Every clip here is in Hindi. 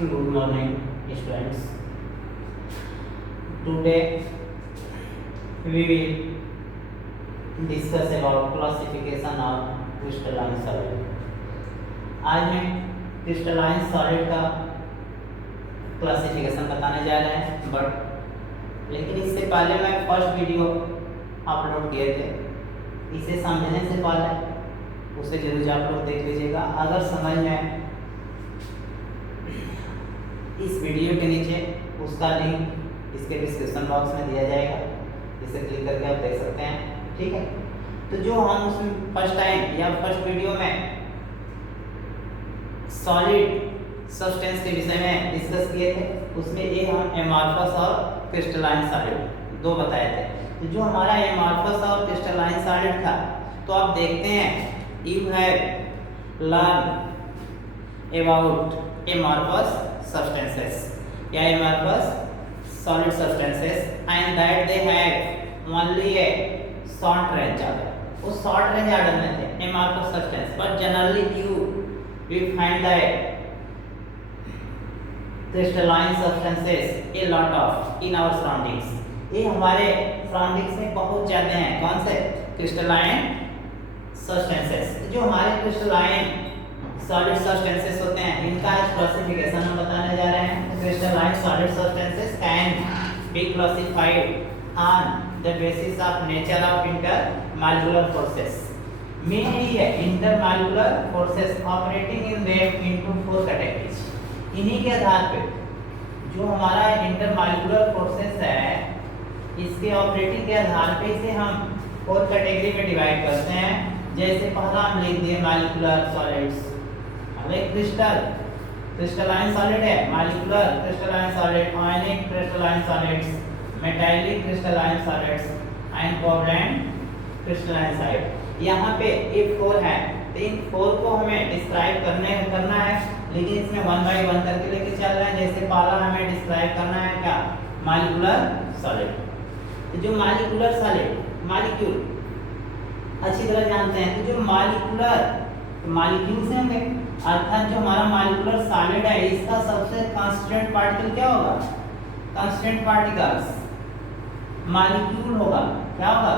Good morning, students. Today we will discuss about classification of crystalline solid. आज मैं क्रिस्टलाइन सॉलिड का क्लासिफिकेशन बताने जा रहे हैं लेकिन इससे पहले मैं फर्स्ट वीडियो अपलोड किए थे, इसे समझने से पहले उसे जरूर आप लोग देख लीजिएगा। अगर समझ में इस वीडियो के नीचे उसका लिंक इसके डिस्क्रिप्शन बॉक्स में दिया जाएगा, इसे क्लिक करके आप देख सकते हैं। ठीक है, तो जो हम उसमें फर्स्ट टाइम या फर्स्ट वीडियो में सॉलिड सब्सटेंस के विषय में डिस्कस किए थे, उसमें ये हम एमॉर्फस और क्रिस्टलाइन सॉलिड दो बताए थे। तो जो हमारा एमॉर्फस और क्रिस्टलाइन सॉलिड था, तो आप देखते हैं you have learn about amorphous substances या amorphous solid substances and that they have only a short range order. वो short range order में थे amorphous substance, but generally we find that crystalline substances a lot of in our surroundings. ये हमारे surroundings में बहुत ज़्यादा हैं। कौन से? crystalline substances। जो हमारे crystalline सॉलिड सब्सटेंसेस होते हैं, इनका आज क्लासिफिकेशन हम बताने जा रहे हैं। Crystalline solid substances can be classified on the basis of nature of intermolecular forces. Mainly है intermolecular forces operating in them into four categories. इन्हीं के आधार पे जो हमारा इंटरमॉलिक्यूलर फोर्सेस है, इसके ऑपरेटिंग के आधार पे इसे हम फोर कैटेगरी में डिवाइड करते हैं। जैसे पहला हम लिख दिए मॉलिक्यूलर सॉलिड्स, क्रिस्टलाइन सॉलिड है, molecular crystalline solid, ionic crystalline solids, metallic crystalline solids and covalent crystalline solid. यहाँ पे ये फोर है, तो इन फोर को हमें डिस्क्राइब करना है, लेकिन इसमें वन बाय वन करके लेके चल रहे हैं। जैसे पहला हमें डिस्क्राइब करना है क्या? Molecular solid. जो मॉलिक्यूलर सॉलिड, मॉलिक्यूल अच्छी तरह जानते हैं। तो जो मॉलिक्यूल से होंगे, अर्थात जो हमारा मॉलिक्यूलर सॉलिड है, इसका सबसे कांस्टेंट पार्टिकल क्या होगा? कांस्टेंट पार्टिकल्स मॉलिक्यूल होगा। क्या होगा?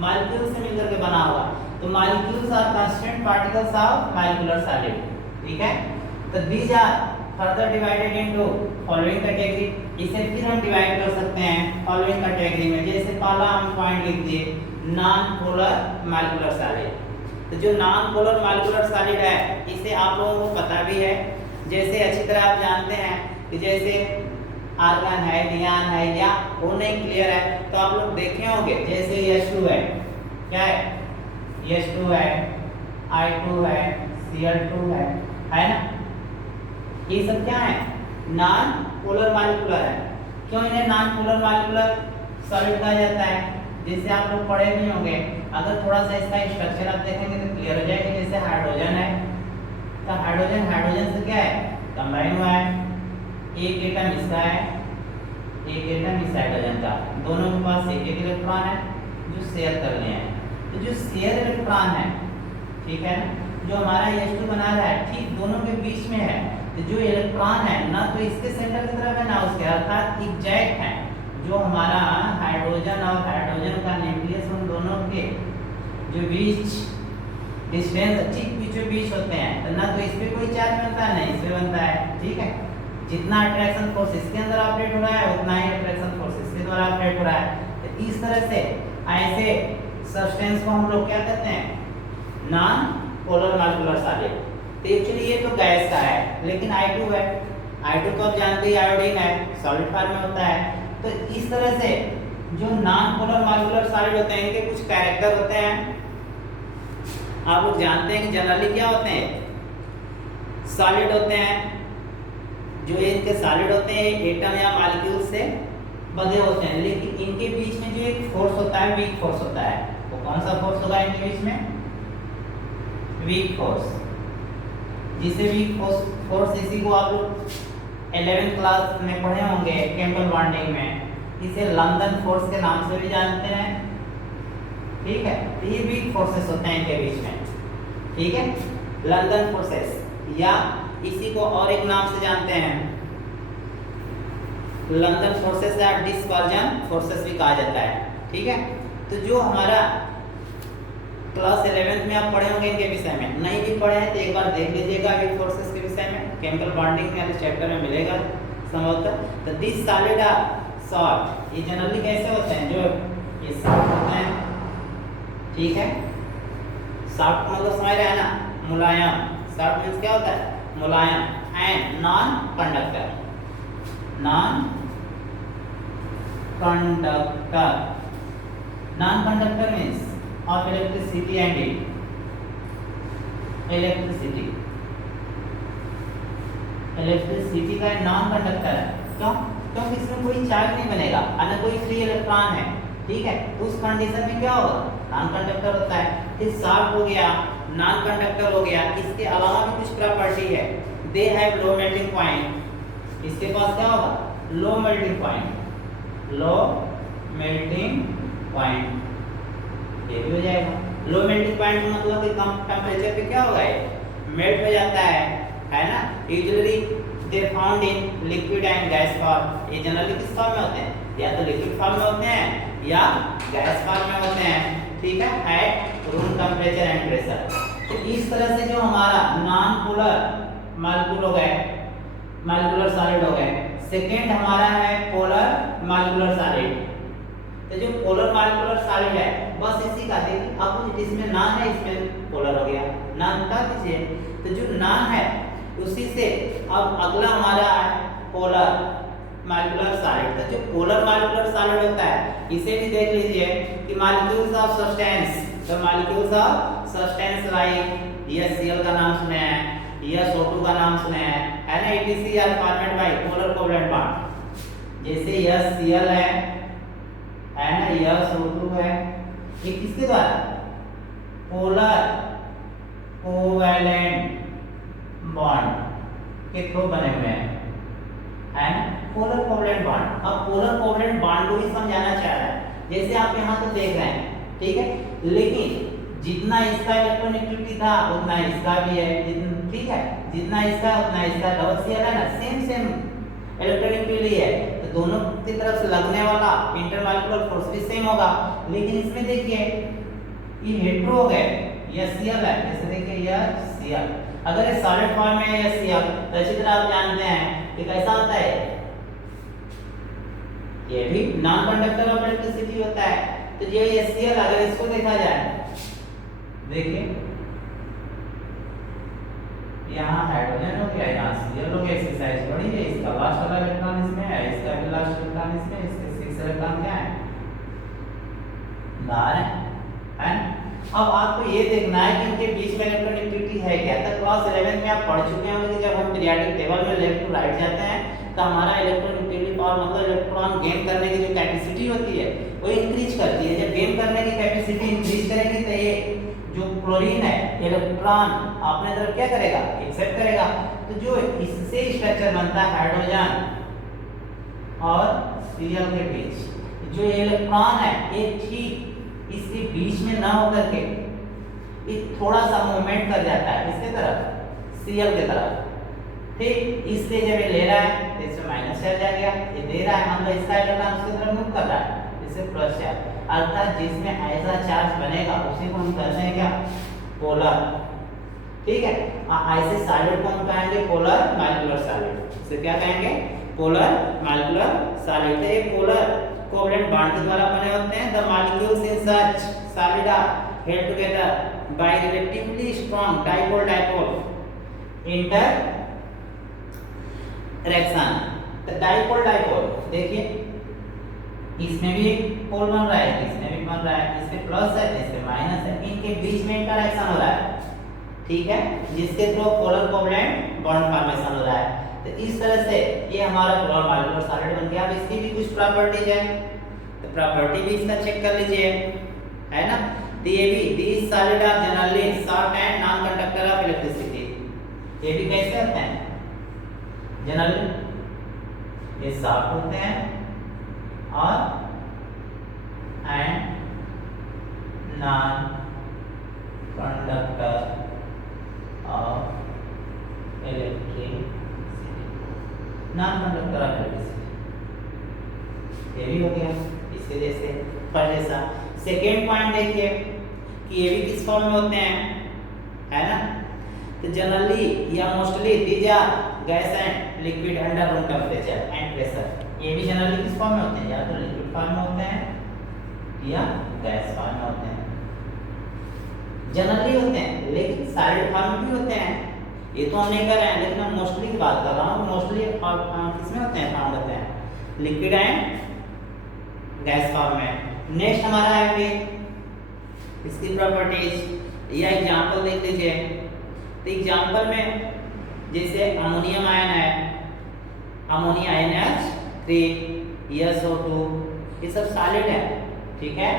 मॉलिक्यूल से मिलकर के बना होगा। तो molecules are constant particles of molecular solid. ठीक है, तो these are further divided into following category. इसे फिर हम डिवाइड कर सकते हैं फॉलोइंग कैटेगरी में। जैसे पहला हम पॉइंट लिख दिए नॉन पोलर मॉलिक्यूलर सॉलिड। तो जो नॉन पोलर मॉलिक्यूलर सॉलिड है, इसे आप लोगों को पता भी है। जैसे अच्छी तरह आप जानते हैं कि जैसे आर्गन है, नियॉन है, या वो नहीं क्लियर है तो आप लोग देखे होंगे। जैसे H2 है, क्या है? H2 है, I2 है, Cl2 है ना? ये सब क्या है? नॉन पोलर मॉलिक्यूलर है। क्यों इन्हें नॉन पोलर मॉलिक्यूलर सॉलिड कहा जाता है? जिससे आप लोग पढ़े नहीं होंगे, अगर थोड़ा सा इसका स्ट्रक्चर आप देखेंगे तो क्लियर हो जाएगा। जैसे हाइड्रोजन है, तो हाइड्रोजन से क्या है? कंबाइन हुआ है। एक एटम इसका है, एक एटम इस हाइड्रोजन का, दोनों के पास एक एक इलेक्ट्रॉन है जो शेयर कर लिए हैं। तो जो शेयर इलेक्ट्रॉन है, ठीक है ना, जो हमारा H2 बना रहा है, ठीक दोनों के बीच में है। तो जो इलेक्ट्रॉन है ना तो इसके सेंटर की तरफ है ना उसके, अर्थात एग्जैक्ट है। जो हमारा हाइड्रोजन और हाइड्रोजन का न्यूक्लियस, उन दोनों के जो बीच डिस्टेंस ठीक बीचों बीच होते हैं, तो ना तो इस पे कोई चार्ज बनता है, ना इस पे बनता है। ठीक है, जितना अट्रैक्शन फोर्स इसके अंदर ऑपरेट हो रहा है, उतना ही अट्रैक्शन फोर्स इसके द्वारा ऑपरेट हो रहा है। तो इस तरह से ऐसे सब्सटेंस को हम लोग क्या कहते हैं? Non polar molecular solid. तो एक्चुअली ये तो गैस का है, लेकिन I2 है। I2 तो आप जानते हैं आयोडीन है, सॉलिड फॉर्म में होता है। तो इस तरह से जो नॉन पोलर मॉलिक्यूलर सॉलिड होते हैं, इनके कुछ कैरेक्टर होते हैं। आप लोग जानते हैं कि जनरली क्या होते हैं? सॉलिड होते हैं। जो इनके सॉलिड होते हैं एटम या मॉलिक्यूल से बंधे होते हैं, लेकिन इनके बीच में जो एक फोर्स होता है, वीक फोर्स होता है। वो कौन सा फोर्स होगा इनके बीच में? Weak force. जिसे वीक फोर्स इसी को आप लोग 11th क्लास में पढ़े होंगे केम्पल बॉन्डिंग में, इसे लंदन फोर्स के नाम से भी जानते हैं। ठीक है, तो ये वीक फोर्सेस होते हैं इनके बीच में। ठीक है, लंदन फोर्सेस, या इसी को और एक नाम से जानते हैं लंदन फोर्सेस या डिस्पर्जन फोर्सेस भी कहा जाता है। ठीक है, तो जो हमारा क्लास 11th में आप पढ़े होंगे इनके विषय में, नहीं भी पढ़े हैं तो एक बार देख लीजिएगा विद फोर्सेस के विषय में, केमिकल बॉन्डिंग में इस चैप्टर में मिलेगा संभवतः। तो दिस सॉलिड आर सॉफ्ट, ये जनरली कैसे होते हैं, जो ये सॉफ्ट होते हैं। ठीक है, सॉफ्ट मतलब समझ रहे हैं ना, मुलायम। सॉफ्ट मीन्स क्या होता है, मुलायम। And non conductor, non conductor, non conductor means of electricity and heat, electricity, electricity का नॉन कंडक्टर है। क्यों? क्योंकि इसमें कोई चार्ज नहीं बनेगा और न कोई फ्री इलेक्ट्रॉन है। ठीक है, तो उस कंडीशन में क्या होगा, नॉन कंडक्टर होता है। फिर सॉफ्ट हो गया, नॉन कंडक्टर हो गया, इसके अलावा भी कुछ प्रॉपर्टी है। They have low melting point, इसके पास क्या होगा, low melting point, low melting point, ये भी हो जाएगा। लो मेल्टिंग पॉइंट मतलब कि कम टेम्परेचर पे क्या होगा, ये मेल्ट हो जाता है ना। Usually they found in liquid and gas form, ये जनरली किस फॉर्म में होते हैं, या तो लिक्विड फॉर्म में होते हैं या गैस फॉर्म में होते हैं। ठीक है, at room temperature and pressure. तो इस तरह से जो हमारा नॉन पोलर मॉलिक्यूल हो गए, मॉलिक्यूलर सॉलिड हो गए। सेकेंड हमारा है पोलर मॉलिक्यूलर सॉलिड। तो जो पोलर मॉलिक्यूलर सॉलिड है बस इसी का, देखिए अब जिसमें नॉन है इसमें पोलर हो गया, नॉन हटा दीजिए। तो जो नॉन है उसी से अब अगला हमारा है पोलर मॉलिक्यूलर सॉलिड। तो जो पोलर मॉलिक्यूलर सॉलिड होता है इसे भी देख लीजिए कि molecules of substance, the molecules of substance like HCl का नाम सुने हैं, SO2 का नाम सुने हैं, है ना। ETC are formed by polar covalent bond. जैसे HCl है ना, SO2 है, ये किसके द्वारा, पोलर कोवलेंट बॉन्ड के थ्रू बने हुए हैं, है ना, पोलर कोवलेंट बॉन्ड। अब पोलर कोवलेंट बॉन्ड को ही समझाना चाह रहा है, जैसे आप यहाँ तो देख रहे हैं। ठीक है, लेकिन जितना इसका इलेक्ट्रोनेगेटिविटी था उतना इसका भी है, ठीक है, जितना इसका उतना इसका, डबल शेयर है ना, सेम सेम इलेक्ट्रोनेगेटिविटी है, तो दोनों की तरफ से लगने वाला इंटरमॉलिक्यूलर फोर्स भी सेम होगा। लेकिन इसमें देखिए ये हेटेरो हो गए, ये Cl है, जैसे देखिए ये Cl, अगर ये सॉलिड फॉर्म में है Cl, तो अच्छी तरह आप जानते हैं कि कैसा होता है, ये भी नॉन कंडक्टर ऑफ इलेक्ट्रिसिटी होता है। तो ये Cl अगर इसको देखा जाए, देखिए यहाँ हाइड्रोजन हो गया, यहाँ Cl हो गया, इसकी साइज बड़ी है, इसका लास्ट वाला इलेक्ट्रॉन इसमें है, इसका भी लास्ट इलेक्ट्रॉन इसमें, इसके 6 इलेक्ट्रॉन क्या है, बाहर है। अब आपको ये देखना है कि इनके बीच में इलेक्ट्रोनेगेटिविटी है क्या। तो क्लास 11 में आप पढ़ चुके होंगे कि जब हम पीरियोडिक टेबल में लेफ्ट टू राइट जाते हैं तो हमारा इलेक्ट्रोनेगेटिविटी पावर मतलब इलेक्ट्रॉन गेन करने की जो कैपेसिटी होती है वो इंक्रीज करती है। जब गेन करने की कैपेसिटी इंक्रीज करेगी तो ये जो क्लोरीन है इलेक्ट्रॉन अपने तरफ क्या करेगा, एक्सेप्ट करेगा। तो जो इससे स्ट्रक्चर बनता है हाइड्रोजन और Cl के बीच, जो इलेक्ट्रॉन है ये ठीक इसके बीच में ना होकर के ये थोड़ा सा मूवमेंट कर जाता है इसके तरफ, Cl की तरफ। ठीक, इसलिए जब ये ले रहा है तो इसमें माइनस चार्ज आ गया, ये दे रहा है मतलब इसका इलेक्ट्रॉन उसकी तरफ मूव कर रहा है, इससे प्लस चार्ज। अर्थात जिसमें ऐसा चार्ज बनेगा उसी को हम कहते हैं क्या, पोलर। ठीक है, ऐसे सॉलिड को हम कहेंगे पोलर मॉलिक्यूलर सॉलिड। इसे क्या कहेंगे, पोलर मॉलिक्यूलर सॉलिड। ये पोलर कोवलेंट बॉन्ड के द्वारा बने होते हैं। The molecules in such solid are held together by relatively strong dipole dipole interaction. तो डाइपोल डाइपोल देखिए इसमें भी एक पोल बन रहा है, इसमें भी बन रहा है, इसमें प्लस है, इसमें माइनस है, इनके बीच में इंटरैक्शन हो रहा है। ठीक है, जिसके through polar covalent bond formation हो रहा है। तो इस तरह से ये हमारा पोलर मॉलिक्यूलर सॉलिड बन गया। अब इसकी भी कुछ प्रॉपर्टीज है, तो प्रॉपर्टी भी इसका चेक कर लीजिए, है ना। तो ये भी these solid are generally soft and non conductor of electricity. ये भी कैसे होते हैं, जनरली ये सॉफ्ट होते हैं और and non conductor of electricity, non conductor of electricity. ये भी हो गया इसके जैसे पर जैसा। सेकेंड पॉइंट देखिए कि ये भी किस फॉर्म में होते हैं, है ना। तो जनरली या mostly these are gas and liquid under room temperature and pressure. ये भी जनरली किस फॉर्म में होते हैं, या तो लिक्विड फॉर्म में होते हैं या गैस फॉर्म में होते हैं। जनरली होते हैं लेकिन सॉलिड फॉर्म में भी होते हैं, ये तो हम नहीं कर रहे हैं, लेकिन हम मोस्टली की बात कर रहा हूँ। मोस्टली किसमें होते हैं, फाउंड होते हैं लिक्विड एंड गैस फॉर्म में। नेक्स्ट हमारा है फिर इसकी प्रॉपर्टीज या एग्जांपल देख लीजिए। तो एग्जांपल में जैसे अमोनियम आयन है, अमोनिया NH3 SO2, ये सब सॉलिड है, ठीक है।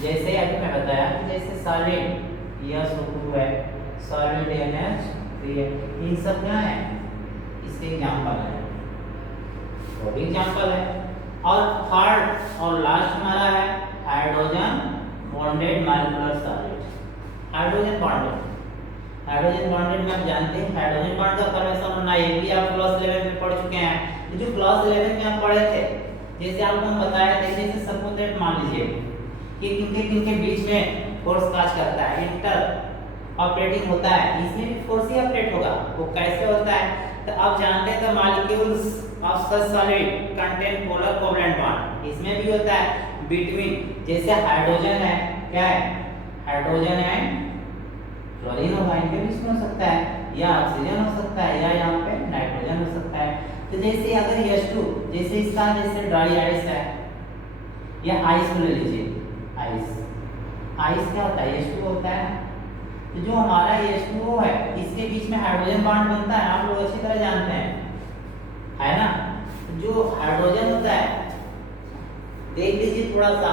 जैसे अभी मैं बताया जैसे सॉलिड SO2 है, सॉलिड NH3 है, इन सब क्या है, इसके एग्जांपल है, वो भी एग्जांपल है। और थर्ड और लास्ट हमारा है hydrogen bonded molecular solid. Hydrogen bonded, hydrogen bonded में आप जानते हैं हाइड्रोजन बॉन्ड का फॉर्मेशन होना, ये भी आप क्लास 11 में पढ़ चुके हैं। जो क्लास 11 में आप पढ़े थे, जैसे आपको हम बताया था, जैसे सपोज दैट मान लीजिए कि किनके बीच में फोर्स काज करता है, इंटर ऑपरेटिंग होता है, इसमें भी फोर्स ही ऑपरेट होगा। वो कैसे होता है, तो आप जानते हैं the molecules of such solid contain polar covalent bond, इसमें भी होता है बिटवीन, जैसे हाइड्रोजन है, क्या है, हाइड्रोजन एंड क्लोरीन होगा, इनके बीच में हो सकता है, या ऑक्सीजन हो सकता है, या यहाँ पे नाइट्रोजन हो सकता है। तो जैसे अगर H2 जैसे इसका जैसे ड्राई आइस है, या आइस को ले लीजिए, आइस, आइस क्या होता है, H2 होता है। तो जो हमारा H2O है, इसके बीच में हाइड्रोजन बॉन्ड बनता है, आप लोग अच्छी तरह जानते हैं, है ना। जो हाइड्रोजन होता है, देख लीजिए थोड़ा सा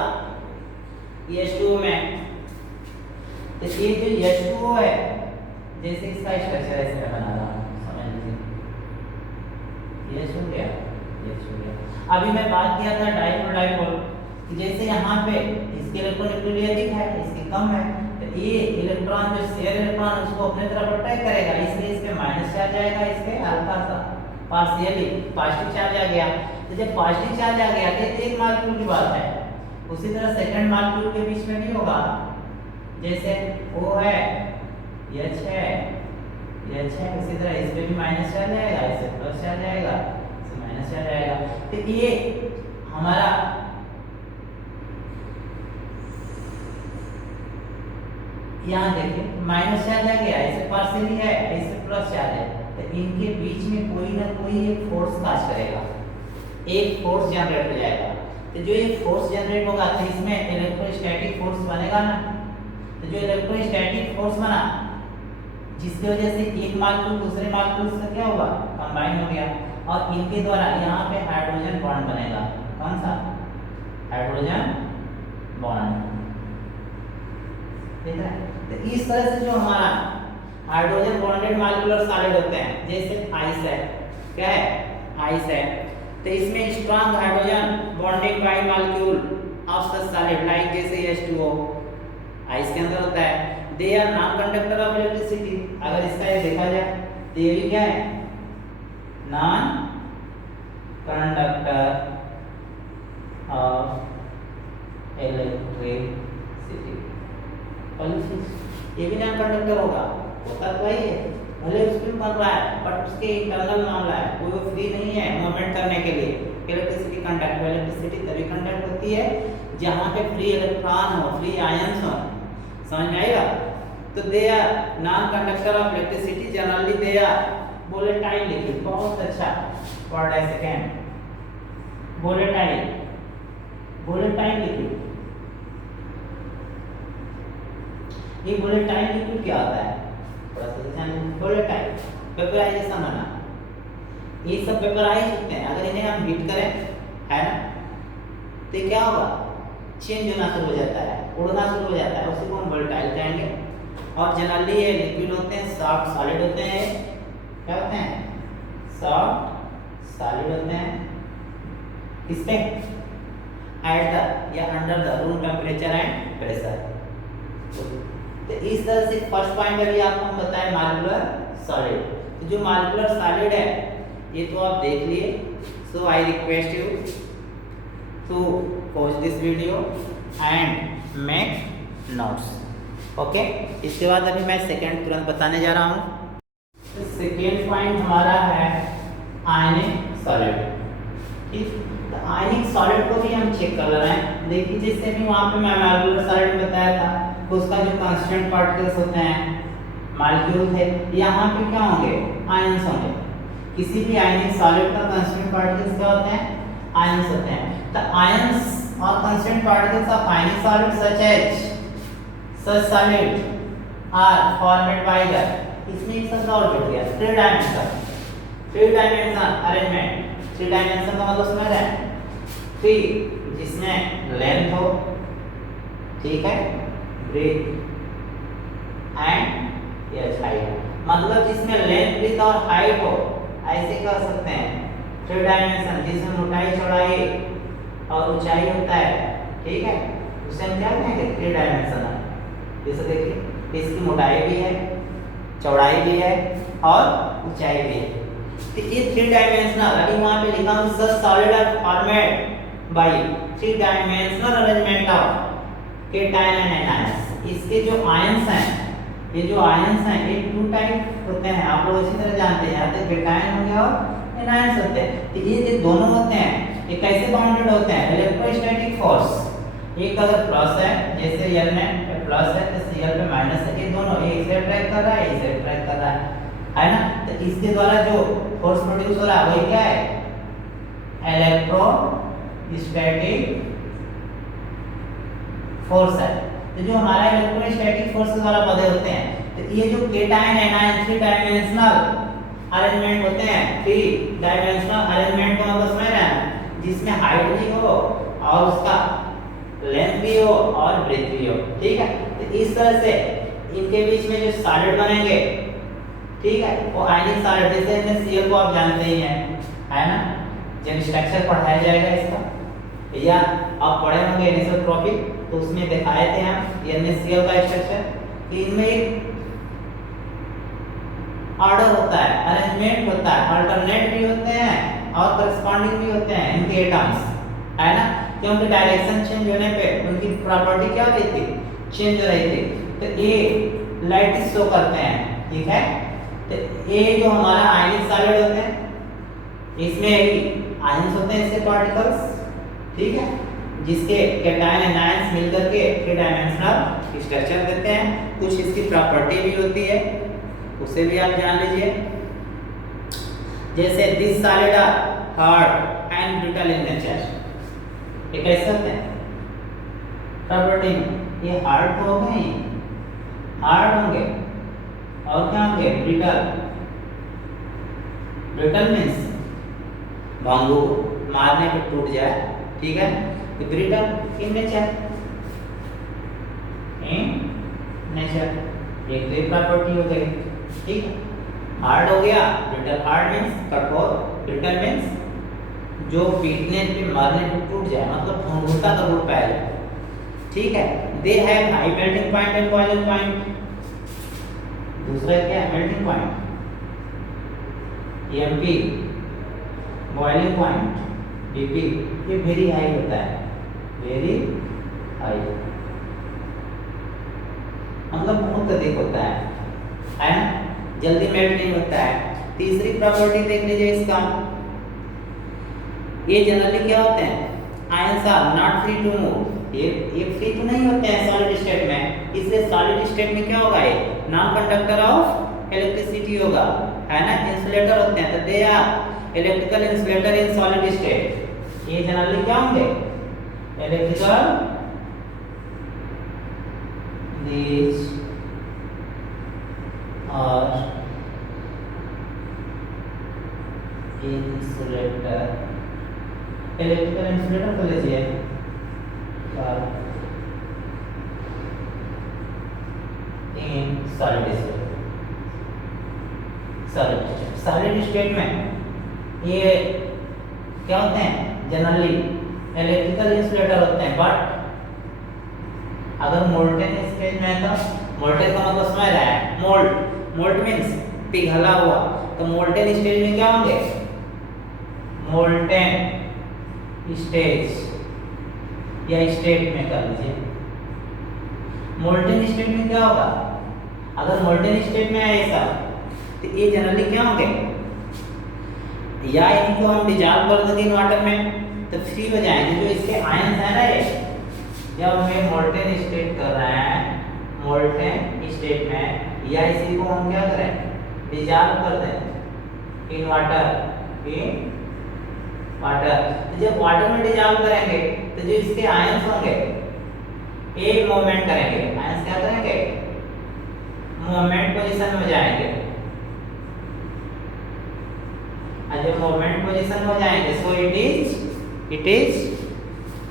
H2O में, तो ये जो H2O है, जैसे इसका स्ट्रक्चर ऐसे मैं बना रहा हूँ, समझ लीजिए, ये हो गया, ये हो गया। अभी मैं बात किया था डाइपोल डाइपोल, जैसे यहाँ पे इसके इलेक्ट्रॉनिक अधिक है, इसके कम है, तो ये इलेक्ट्रॉन जो शेयर इलेक्ट्रॉन उसको अपने तरफ अट्रैक्ट करेगा, इसलिए इस पे माइनस चार्ज आएगा, इस पे हल्का सा पार्शियली पॉजिटिव चार्ज आ गया। तो जब पॉजिटिव चार्ज आ गया तो एक मॉलिक्यूल की बात है, उसी तरह सेकंड मॉलिक्यूल के बीच में भी होगा, जैसे O है, H है, H है, इसी तरह इस पे भी माइनस चार्ज आएगा, इससे प्लस चार्ज आएगा, इससे माइनस चार्ज आएगा। तो ये हमारा यहाँ देखिए माइनस चार्ज आ गया, इससे पार्शियली है, इससे प्लस चार्ज है, तो इनके बीच में कोई ना कोई एक फोर्स काज करेगा, एक फोर्स जनरेट हो जाएगा। तो जो ये फोर्स जनरेट होगा तो इसमें इलेक्ट्रोस्टैटिक फोर्स बनेगा ना। तो जो इलेक्ट्रोस्टैटिक फोर्स बना, जिसकी वजह से एक मॉलिक्यूल दूसरे मॉलिक्यूल से क्या होगा, कंबाइन हो गया, और इनके द्वारा यहाँ पे हाइड्रोजन बॉन्ड बनेगा। कौन सा, हाइड्रोजन बॉन्ड, ठीक है। तो इस तरह से जो हमारा हाइड्रोजन बॉन्डेड मॉलिक्यूलर सॉलिड होते हैं, जैसे आइस है, क्या है, आइस है, तो इसमें strong hydrogen bonding by molecule of such solid like जैसे H2O आइस के अंदर होता है। They are non conductor of electricity, अगर इसका ये देखा जाए तो ये भी क्या है, नॉन कंडक्टर ऑफ इलेक्ट्रिसिटी। ये भी नॉन कंडक्टर होगा, होता तो वही है, भले उसमें बन रहा है बट उसके इंटरनल मामला है, कोई वो फ्री नहीं है मूवमेंट करने के लिए। इलेक्ट्रिसिटी कंडक्ट, इलेक्ट्रिसिटी तभी कंडक्ट होती है जहाँ पे फ्री इलेक्ट्रॉन हो, फ्री आयंस हो, समझ में आएगा। तो they are non conductor of electricity, generally they are volatile liquid, बहुत अच्छा वर्ड है सेकंड, वोलेटाइल, वोलेटाइल लिक्विड। ये वोलेटाइल लिक्विड क्या होता है, थोड़ा सा जानिए। वोलेटाइल वेपराइजेशन होना, ये सब वेपराइज होते हैं, अगर इन्हें हम हीट करें, है ना, तो क्या होगा, चेंज होना शुरू हो जाता है, उड़ना शुरू हो जाता है, उसी को हम वोलेटाइल कहेंगे। और जनरली ये लिक्विड होते हैं, सॉफ्ट सॉलिड होते हैं, क्या होते हैं, सॉफ्ट सॉलिड होते हैं, इसमें एट द या under the room temperature and pressure. तो इस तरह से फर्स्ट पॉइंट अभी आपको हम बताएं मॉलिक्यूलर सॉलिड। तो जो मॉलिक्यूलर सॉलिड है ये तो आप देख लिए, so I request you to watch this video and make notes. Okay, इसके बाद अभी मैं सेकेंड तुरंत बताने जा रहा हूँ। सेकेंड पॉइंट हमारा है आयनिक सॉलिड। ठीक, तो आयनिक सॉलिड को भी हम चेक कर रहे हैं। देखिए, जैसे भी वहाँ पे मैं मॉलिक्यूलर सॉलिड बताया था, तो उसका जो कांस्टेंट पार्टिकल्स होते हैं मॉलिक्यूल थे, यहाँ पे क्या होंगे, आयंस होंगे। किसी भी आयनिक सॉलिड का कांस्टेंट पार्टिकल्स क्या होते हैं, आयंस होते हैं। तो आयंस और constant particles of ionic solid such solid are formed by the, इसमें एक शब्द और जुड़ गया, three dimension arrangement. Three dimension का मतलब समझ रहे हैं, थ्री जिसमें लेंथ हो, ठीक है, ब्रेथ एंड यस हाइट, मतलब जिसमें लेंथ ब्रेथ और हाइट हो, ऐसे कह सकते हैं थ्री डायमेंशन, जिसमें मोटाई चौड़ाई और ऊंचाई होता है, ठीक है, उसे हम क्या कहेंगे, थ्री डायमेंशन है। जैसे देखिए, इसकी मोटाई भी है, चौड़ाई भी है और ऊंचाई भी है। तो ये थ्री डायमेंशनल, अभी वहाँ पे लिखा हूँ such solid are formed by three dimensional arrangement of cation and anions. इसके जो आयंस हैं, ये जो आयंस हैं, ये टू टाइप होते हैं, आप लोग इसी तरह जानते हैं, या तो केटायन हो गया और एनायंस होते हैं। तो ये जो दोनों होते हैं, ये कैसे बाउंडेड होते हैं, इलेक्ट्रोस्टैटिक फोर्स। एक अगर प्लस है, जैसे यल में प्लस है तो सीएल पे माइनस है, ये दोनों एक से अट्रैक्ट कर रहा है, एक से अट्रैक्ट कर रहा है ना। तो इसके द्वारा जो फोर्स प्रोड्यूस हो रहा है वही क्या है, इलेक्ट्रोस्टैटिक फोर्स है। तो जो हमारा इलेक्ट्रोस्टैटिक फोर्स के द्वारा बदले होते हैं, तो ये जो cation anion three dimensional arrangement होते हैं, थ्री डायमेंशनल अरेंजमेंट का मतलब समझ रहे हैं, जिसमें हाइट भी हो और उसका लेंथ भी हो और ब्रेथ भी हो, ठीक है। तो इस तरह से इनके बीच में जो सॉलिड बनेंगे, ठीक है, वो आयनिक सॉलिड, जैसे NaCl को आप जानते ही हैं, है ना, जब स्ट्रक्चर पढ़ाया जाएगा इसका, या आप पढ़े होंगे एनिसोट्रॉपिक, तो उसमें दिखाए थे हम NaCl का स्ट्रक्चर, कि इनमें एक ऑर्डर होता है, अरेंजमेंट होता है, अल्टरनेट भी होते हैं और करस्पॉन्डिंग भी होते हैं इनके एटम्स, है ना, क्योंकि डायरेक्शन चेंज होने पे उनकी प्रॉपर्टी क्या हो रही थी, चेंज हो रही थी। तो ये लाइट शो करते हैं, ठीक है। तो ये जो हमारा आयनिक सॉलिड होते हैं, इसमें आयंस होते हैं, इसके पार्टिकल्स, ठीक है, जिसके कैटायन एनायंस मिलकर के थ्री डायमेंशनल स्ट्रक्चर देते हैं। कुछ इसकी प्रॉपर्टी भी होती है, उसे भी आप जान लीजिए। जैसे this solid are hard and brittle in nature, ये कैसे होते हैं प्रॉपर्टी में, ये हार्ड तो हो गए, हार्ड होंगे और क्या होंगे, ब्रिटल। ब्रिटल मीन्स भांगू मारने पे टूट जाए, ठीक है, तो ब्रिटल इन नेचर, एक तो प्रॉपर्टी हो गई, ठीक है। हार्ड हो गया, ब्रिटल, हार्ड मीन्स कठोर, ब्रिटल मीन्स जो पीटने पे मारने पे टूट जाए, मतलब भंगुरता का रूप पाया जाए, ठीक है। They have high melting point and boiling point. दूसरा क्या है, melting point, MP, boiling point BP, ये वेरी हाई होता है, वेरी हाई, मतलब बहुत अधिक होता है ना, जल्दी मेल्ट नहीं होता है। तीसरी प्रॉपर्टी देख लीजिए इसका, ये जनरली क्या होते हैं, ions are not free to move, ये फ्री तो नहीं होते हैं सॉलिड स्टेट में, इसलिए सॉलिड स्टेट में क्या होगा, ये नॉन कंडक्टर ऑफ इलेक्ट्रिसिटी होगा, है ना, इंसुलेटर होते हैं, तो they are electrical insulator in solid state. ये जनरली क्या होंगे, electrical, these are insulator, electrical insulator कर लीजिए, in solid state, solid state में ये क्या होते हैं, जनरली इलेक्ट्रिकल इंसुलेटर होते हैं। बट अगर मोल्टेन स्टेज में है तो मोल्टेन का मतलब समझ रहा है, मोल्ट मीन्स पिघला हुआ, तो मोल्टेन स्टेज में क्या होंगे, मोल्टेन स्टेज या स्टेट में कर लीजिए। मोल्टेन स्टेट में क्या होगा, अगर मोल्टेन स्टेट में है ऐसा तो ये जनरली क्या होंगे, या इनको हम डिजॉल्व कर देंगे इन वाटर में तो फ्री हो जाएंगे। जो इसके आयंस है ना, ये जब हमें मोल्टेन स्टेट कर रहे हैं, मोल्टेन स्टेट में या इसी को हम क्या करें, डिजॉल्व कर दें इन वाटर, इन वाटर। तो जब वाटर में डिजॉल्व करेंगे तो जो इसके आयंस होंगे एक मूवमेंट करेंगे, आयंस क्या करेंगे, मूवमेंट पोजीशन में जाएंगे। जब मूवमेंट पोजीशन में जाएंगे so it is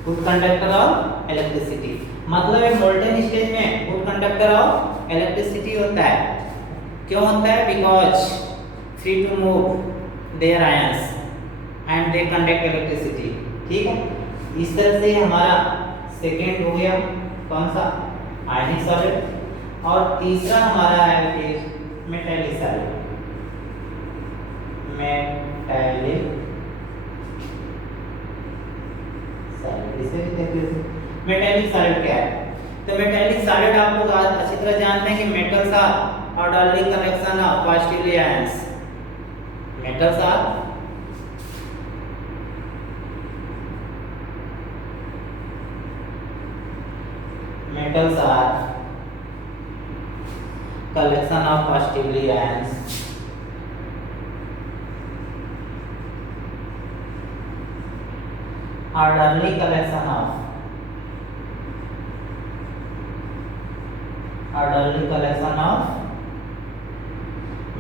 good conductor of electricity. मतलब है मोल्टेन स्टेज में गुड कंडक्टर ऑफ इलेक्ट्रिसिटी होता है। क्यों होता है, because free to move their ions and they conduct electricity. ठीक है, इस तरह से हमारा सेकेंड हो गया कौन सा, आयनिक सॉलिड। और तीसरा हमारा है फिर मेटालिक सॉलिड। मेटालिक सॉलिड इसे भी देख लीजिए। मेटालिक सॉलिड क्या है, तो मेटालिक सॉलिड आप लोग अच्छी तरह जानते हैं कि metals are orderly collection of positively ions. Metals are collection of positively ions orderly collection of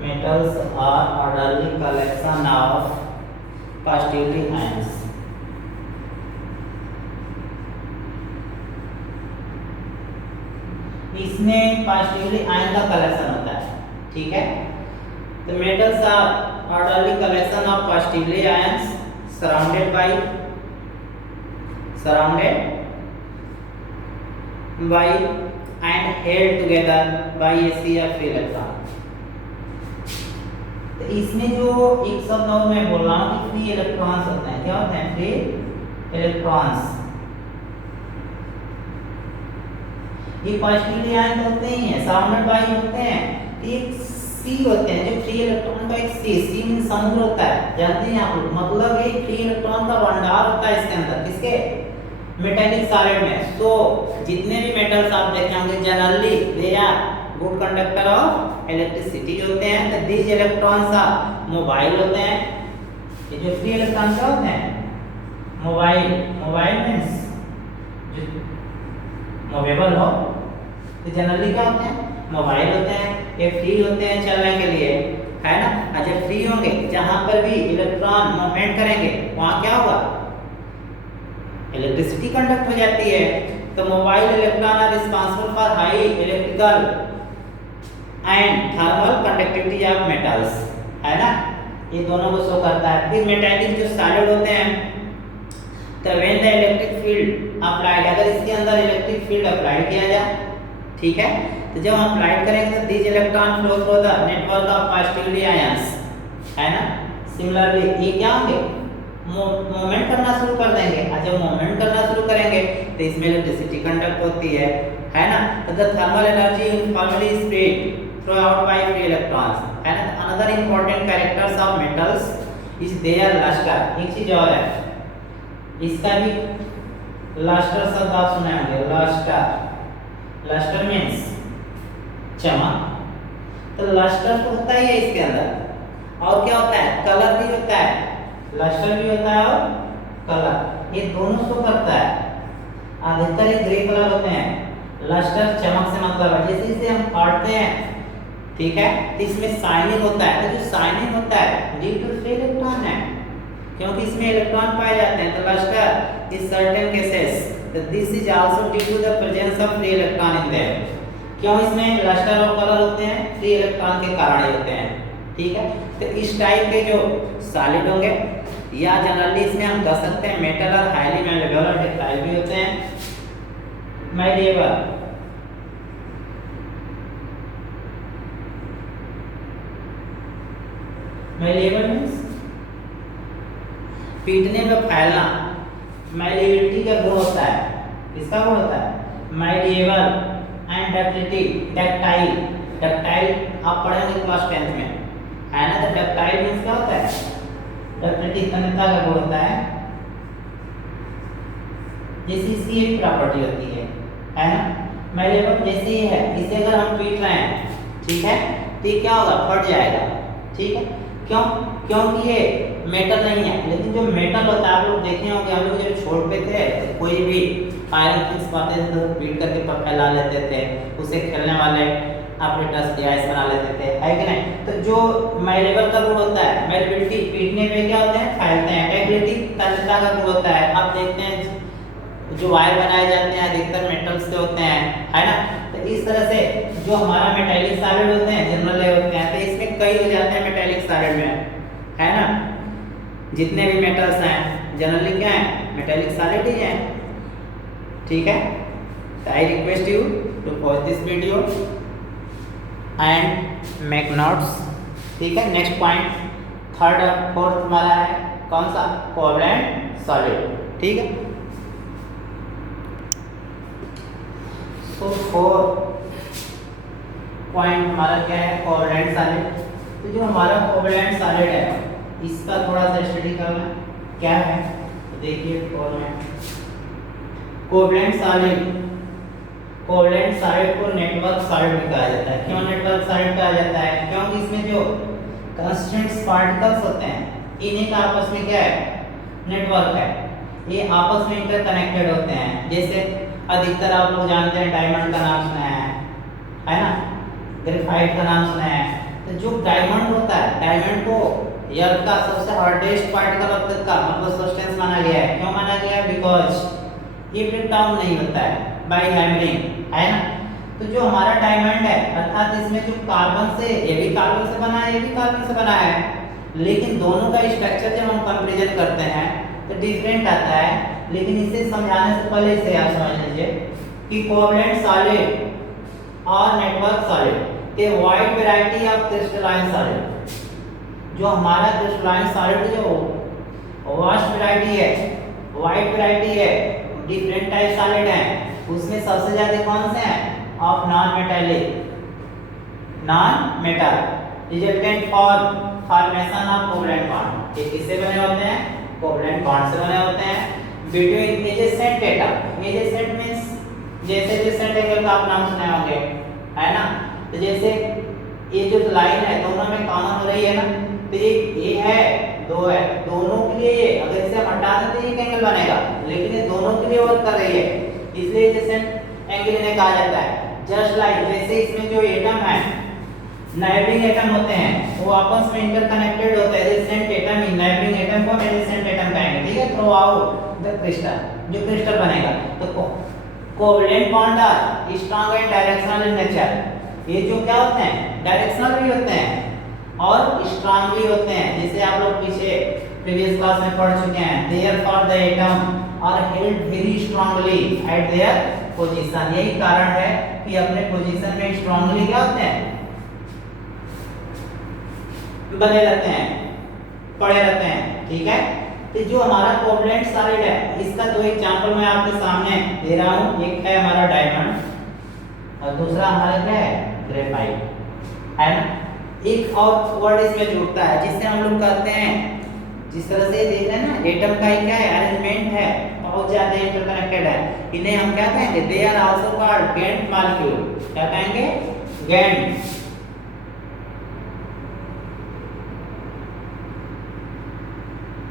metals are orderly collection of positively ions। इसमें पॉजिटिवली आयन का कलेक्शन होता है। ठीक है, तो metals are orderly collection of positively ions surrounded by and held together by a sea या फ्री इलेक्ट्रॉन। तो इसमें जो एक शब्द और मैं बोल रहा हूँ कि फ्री इलेक्ट्रॉन्स होते हैं। क्या होते हैं, फ्री इलेक्ट्रॉन्स। ये पॉजिटिवली आयन होते ही हैं, सराउंडेड बाय होते हैं। एक सी होते हैं जो फ्री इलेक्ट्रॉन का, एक सी मीन समुद्र होता है, जानते हैं आप लोग। मतलब ये फ्री इलेक्ट्रॉन का भंडार होता है इसके अंदर, किसके, मेटालिक सॉलिड में। सो जितने भी मेटल्स आप देखे होंगे generally they are good conductor of electricity होते हैं। तो दीज इलेक्ट्रॉन्स आर मोबाइल होते हैं। ये जो फ्री इलेक्ट्रॉन क्या होते हैं, मोबाइल मींस मूवेबल हो। तो जनरली क्या होते हैं, मोबाइल होते हैं, ये फ्री होते हैं चलने के लिए, है ना। और जब फ्री होंगे, जहां पर भी इलेक्ट्रॉन मूवमेंट करेंगे वहां क्या होगा, इलेक्ट्रिसिटी कंडक्ट हो जाती है। तो mobile electron are responsible for high electrical and thermal conductivity of metals, है ना। ये दोनों को शो करता है। फिर मेटालिक जो सॉलिड होते हैं, तो when the electric field applied, अगर इसके अंदर इलेक्ट्रिक फील्ड अप्लाई किया जाए, ठीक है, तो जब हम अप्लाई करेंगे तो these electron flow through the network of positively ions, है ना। सिमिलरली ये क्या होंगे, मूवमेंट करना शुरू कर देंगे। और जब मूवमेंट करना शुरू करेंगे तो इसमें इलेक्ट्रिसिटी कंडक्ट होती है ना। तो the thermal energy uniformly spread throughout by free electrons, है ना। Another important characters of metals is their lustre. एक चीज और है, इसका भी लस्टर शब्द आप सुने होंगे। लस्टर मीन्स चमक। तो लस्टर तो होता ही है इसके अंदर। और क्या होता है, कलर भी होता है। लस्टर भी होता है और कलर, ये दोनों शो करता है। अधिकतर ये ग्रे कलर होते हैं। लस्टर चमक से मतलब है, जैसे इसे हम काटते हैं, ठीक है, तो इसमें शाइनिंग होता है। तो जो शाइनिंग होता है ड्यू टू फ्री इलेक्ट्रॉन है, क्योंकि इसमें इलेक्ट्रॉन पाए जाते हैं। तो lustre is certain cases this is also due to the presence of free electron in them. क्यों इसमें लस्टर और कलर होते हैं, फ्री इलेक्ट्रॉन के कारण ही होते हैं। ठीक है, तो इस टाइप के जो सॉलिड होंगे, या जनरली इसमें हम कह सकते हैं मेटल और हाईली मैलेबल और डक्टाइल भी होते हैं। मैलेबल मीन्स पीटने पे फैलना, मैलेबिलिटी का गुण होता है। किसका गुण होता है? माइलिएबल एंड डक्टिलिटी, डक्टाइल। डक्टाइल आप पढ़ेंगे क्लास 10th में, है ना। तो डक्टाइल मींस क्या होता है? डक्टिलिटी तन्यता का गुण होता है, जैसे इसकी एक प्रॉपर्टी होती है ना। माइलिएबल जैसे ये है, इसे अगर हम पीट रहे हैं, ठीक है, तो ये क्या होगा? फट जाएगा, ठीक है। क्यों? क्योंकि ये मेटल नहीं है। लेकिन जो मेटल होता है, आप लोग देखे होंगे, हम लोग जब छोटे थे तो कोई भी आयरन थिंग्स पाते थे तो पीट करके फैला लेते थे, उसे खेलने वाले ऑपरेटर्स डिवाइस बना लेते थे, है कि नहीं। तो जो माइलिएबल का गुण होता है, माइलिएबिलिटी, पीटने पे क्या होते हैं? फैलते हैं। डक्टिलिटी तन्यता का गुण होता है। आप देखते हैं जो वायर बनाए जाते हैं अधिकतर मेटल से होते हैं, है ना। तो इस तरह से जो हमारा मेटालिक सॉलिड होते हैं, जनरल होते हैं, तो इसमें कई हो जाते हैं मेटालिक सॉलिड में, है ना। जितने भी मेटल्स हैं जनरली क्या है? मेटालिक सॉलिड ही हैं, ठीक है। तो I request you to watch this video and make notes, ठीक है। नेक्स्ट पॉइंट, थर्ड और फोर्थ हमारा है कौन सा? कोवैलेंट सॉलिड, ठीक है। तो 4 पॉइंट हमारा क्या है? Covalent solid. तो जो हमारा कोवैलेंट सॉलिड है, इसका थोड़ा सा स्टडी करना क्या है। तो देखिए कोवैलेंट सॉलिड, कोवैलेंट सॉलिड को नेटवर्क सॉलिड भी कहा जाता है। क्यों नेटवर्क सॉलिड कहा जाता है? क्योंकि इसमें जो कांस्टेंट पार्टिकल्स होते हैं, इन्हीं का आपस में क्या है? नेटवर्क है। ये आपस में इंटरकनेक्टेड होते हैं। जैसे अधिकतर आप लोग जानते हैं, डायमंड का नाम सुना है ना, ग्रेफाइट का नाम सुना है। तो जो डायमंड होता है, डायमंड को अर्थ का सबसे हार्डेस्ट पार्टिकल अब तक का मतलब सब्सटेंस माना गया है। क्यों माना गया है? बिकॉज ये ब्रेक डाउन नहीं होता है बाय हैमरिंग, है ना। तो जो हमारा डायमंड है, अर्थात इसमें जो कार्बन से, ये भी कार्बन से बना है, ये भी कार्बन से बना है, लेकिन दोनों का स्ट्रक्चर जब हम कंपैरिजन करते हैं तो डिफरेंट आता है। लेकिन इसे समझाने से पहले इसे आप समझ लीजिए कि कोवैलेंट सॉलिड और नेटवर्क सॉलिड के wide variety of crystalline solid. जो हमारा क्रिस्टलाइन सॉलिड जो वास्ट वैरायटी है, वाइड वैरायटी है, डिफरेंट टाइप सॉलिड है, उसमें सबसे ज्यादा कौन से हैं? Of non metallic, non metal resultant formation of covalent bond. ये किससे बने होते हैं? कोवैलेंट बॉन्ड से बने होते हैं between adjacent atom. Adjacent means जैसे एडजेसेंट एंगल का आप नाम सुने होंगे, है ना। तो जैसे ये जो लाइन है दोनों में कॉमन हो रही है ना, तो एक ये है, दो है, दोनों के लिए ये अगर इसे हम हटा दें तो एक एंगल बनेगा, लेकिन ये दोनों के लिए वर्क कर रही है, इसलिए एडजेसेंट एंगल इन्हें कहा जाता है। जस्ट लाइक जैसे इसमें जो एटम है, नाइबरिंग एटम होते हैं, वो आपस में इंटरकनेक्टेड होते हैं। एडजेसेंट एटम ही नाइबरिंग एटम को एडजेसेंट एटम कहेंगे, ठीक है। थ्रू आउट द क्रिस्टल, जो क्रिस्टल बनेगा। तो covalent bond are strong and directional in nature. ये जो क्या होते हैं? डायरेक्शनल भी होते हैं और स्ट्रांग भी होते हैं। जैसे आप लोग पीछे प्रीवियस क्लास में पढ़ चुके हैं, therefore the atom are held very strongly at their position. यही कारण है कि अपने पोजीशन में स्ट्रांगली क्या होते हैं? बने रहते हैं, पड़े रहते हैं, ठीक है। तो जो हमारा कोवैलेंट सॉलिड है, इसका दो एग्जांपल मैं आपके सामने दे रहा हूं। एक है हमारा डायमंड और दूसरा हमारा क्या है? ग्रेफाइट, है ना। एक और वर्ड इसमें जुड़ता है जिससे हम लोग कहते हैं, जिस तरह से देख रहे हैं ना, एटम का क्या है? अरेंजमेंट है, बहुत ज्यादा इंटरकनेक्टेड है। इन्हें हम क्या कहेंगे? They are also called giant molecule. क्या कहेंगे? गैंट।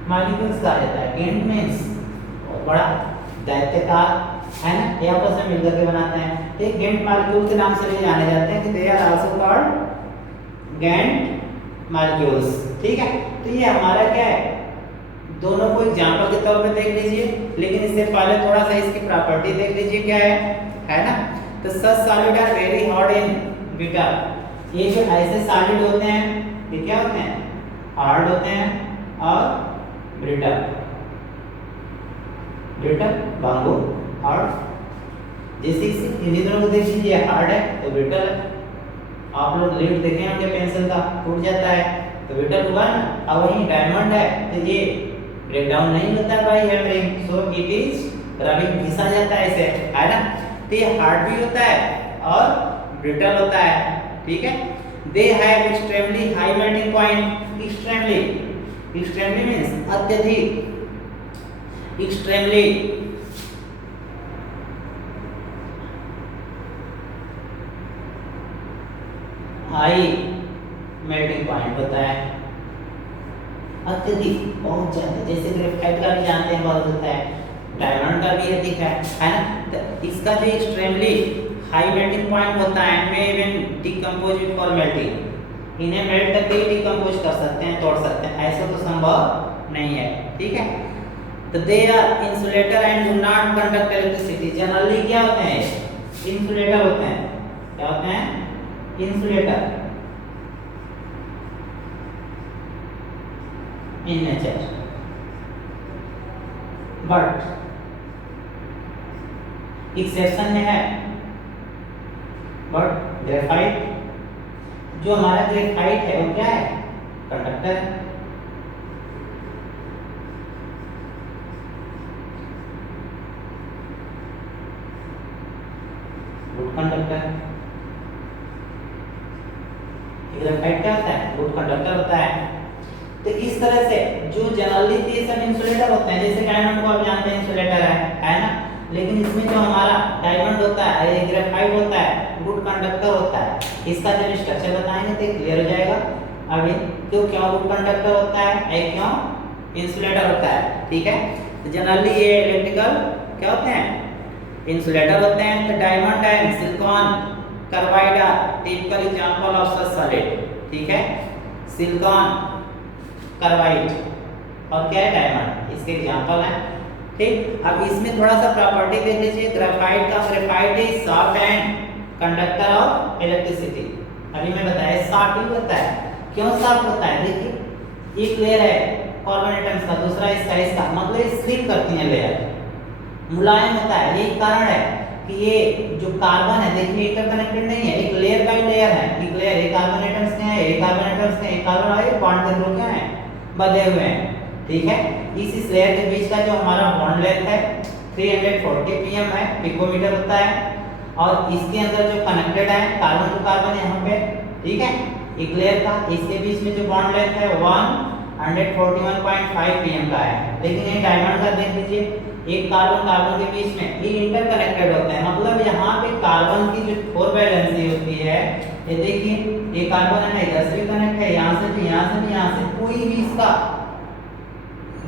मॉलिक्यूल्स कहा जाता है। गैंट मींस बड़ा दैत्याकार, है ना, ये आपस में मिलकर के बनाते हैं। एक गैंट मॉलिक्यूल के नाम से भी जाने जाते हैं कि they are also called giant molecules, ठीक है। तो ये हमारा क्या है? दोनों को एग्जांपल के तौर पे देख लीजिए, लेकिन इससे पहले थोड़ा सा इसकी प्रॉपर्टी देख लीजिए क्या है ना। तो such solid are very hard in brittle. ये जो ऐसे सॉलिड होते हैं, ये क्या होते हैं? हार्ड होते हैं और ब्रिटल, ब्रिटल बांगो हार्ड। जैसे इन्हीं दोनों को देख लीजिए, हार्ड है तो ब्रिटल है। आप लोग लीड देखे होंगे पेंसिल का, टूट जाता है तो ब्रिटल हुआ ना। अब वही डायमंड है तो ये ब्रेक डाउन नहीं होता by hammering, so it is रबड़ घिसा जाता है इसे, है ना। तो ये हार्ड भी होता है और ब्रिटल होता है, ठीक है। They have extremely high melting point, extremely means अत्यधिक, एक्सट्रीमली हाई मेल्टिंग पॉइंट होता है, अत्यधिक बहुत ज्यादा, जैसे ग्रेफाइट का भी जानते हैं बहुत होता है, डायमंड का भी अधिक है ना। तो इसका जो एक्सट्रीमली हाई मेल्टिंग पॉइंट होता है, में even decompose it for melting, इन्हें मेल्ट करके ही डिकम्पोज कर सकते हैं, तोड़ सकते हैं, ऐसा तो संभव नहीं है, ठीक है। तो they are insulator and do not conduct electricity. Generally क्या होते हैं, इंसुलेटर होते हैं, क्या होते हैं, insulator in nature, but exception में है, बट ग्रेफाइट, जो हमारा ग्रेफाइट है वो क्या है, कंडक्टर है। गुड कंडक्टर, ग्रेफाइट क्या होता है, गुड कंडक्टर होता है। तो इस तरह से जो जनरली ये सब इंसुलेटर होते हैं, जैसे डायमंड को आप जानते हैं इंसुलेटर है ना। लेकिन इसमें जो हमारा डायमंड होता है, ग्रेफाइट होता है, गुड कंडक्टर होता है। इसका जब स्ट्रक्चर बताएंगे तो क्लियर हो जाएगा। अभी तो क्यों गुड कंडक्टर होता है, क्यों इंसुलेटर होता है, ठीक है। तो जनरली ये इलेक्ट्रिकल क्या होते हैं, इंसुलेटर होते हैं। तो diamond and silicon carbide are typical example of such solid, ठीक है। सिलिकॉन कार्बाइड और क्या है, डायमंड, इसके एग्जांपल हैं, ठीक। अब इसमें थोड़ा सा प्रॉपर्टी देख लीजिए ग्रेफाइट का। Graphite is soft and conductor of electricity. अभी मैं बताया सॉफ्ट ही होता है, क्यों सॉफ्ट होता है, देखिए एक लेयर है कार्बन एटम्स का, दूसरा इसका मतलब स्लिप करती है लेयर, मुलायम होता है। यही कारण है कि ये जो कार्बन है देखिए इंटरकनेक्टेड नहीं है, एक लेयर बाय लेयर है, एक लेयर, एक कार्बन एटम्स के हैं, एक कार्बन एटम्स के हैं, एक कार्बन आए बॉन्ड के थ्रू क्या है, बंधे हुए हैं, ठीक है। इस लेयर के बीच का जो हमारा बॉन्ड लेंथ है 340 pm है, पिकोमीटर होता है। और इसके अंदर जो कनेक्टेड है कार्बन टू कार्बन यहाँ पे, ठीक है, एक लेयर का, इसके बीच में जो बॉन्ड लेंथ है 141.5 pm का है। लेकिन ये डायमंड का देख लीजिए, एक कार्बन कार्बन के बीच में ये इंटरकनेक्टेड होते हैं, मतलब यहाँ पे कार्बन की जो 4 वैलेंसी होती है, ये देखिए ये कार्बन है ना, इधर से भी कनेक्ट है, यहाँ से भी, यहाँ से भी, यहाँ से, कोई भी इसका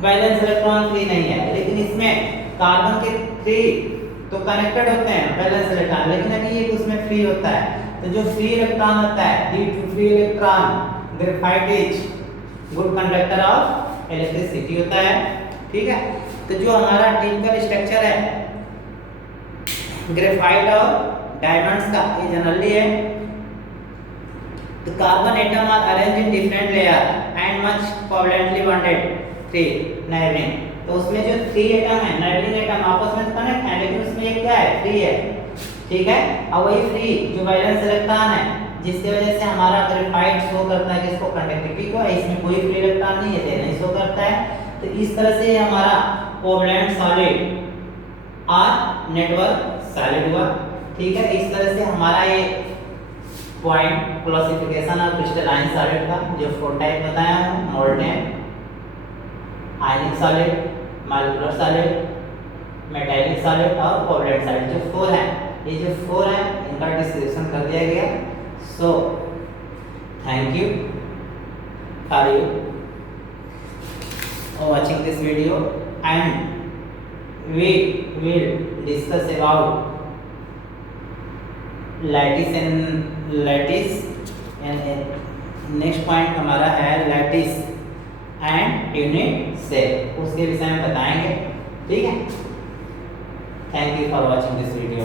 वैलेंस इलेक्ट्रॉन फ्री नहीं है। लेकिन इसमें कार्बन के 3 तो कनेक्टेड होते हैं वैलेंस इलेक्ट्रॉन, लेकिन अभी एक उसमें फ्री होता है। तो जो फ्री इलेक्ट्रॉन होता है, due to free electron, graphite is good conductor of electricity होता है, ठीक है। तो जो हमारा टिपिकल स्ट्रक्चर है ग्रेफाइट और डायमंड्स का, ये जनरली है। The carbon atom are arranged in different layer and much covalently bonded 3 neighboring। तो उसमें जो 3 एटम है, neighboring एटम आपस में कनेक्ट है, लेकिन उसमें एक क्या है, फ्री है, ठीक है। और वही फ्री जो वैलेंस इलेक्ट्रॉन है, जिसकी वजह से हमारा ग्रेफाइट शो करता है किसको, कंडक्टिविटी को। इसमें कोई फ्री इलेक्ट्रॉन नहीं है, नहीं शो करता है। तो इस तरह से हमारा कोवलेंट सॉलिड और नेटवर्क सॉलिड हुआ, ठीक है। इस तरह से हमारा ये point classification of crystalline solid का जो 4 टाइप बताया हूं, मोल्टेन, आयनिक solid, molecular solid, metallic solid और कोवलेंट सॉलिड, जो 4 हैं। ये जो 4 हैं इनका डिस्क्रिप्शन कर दिया गया। So thank you for you watching this video, and we will discuss about lattice and next point हमारा है lattice and unit cell, उसके विषय में बताएंगे, ठीक है। Thank you for watching this video.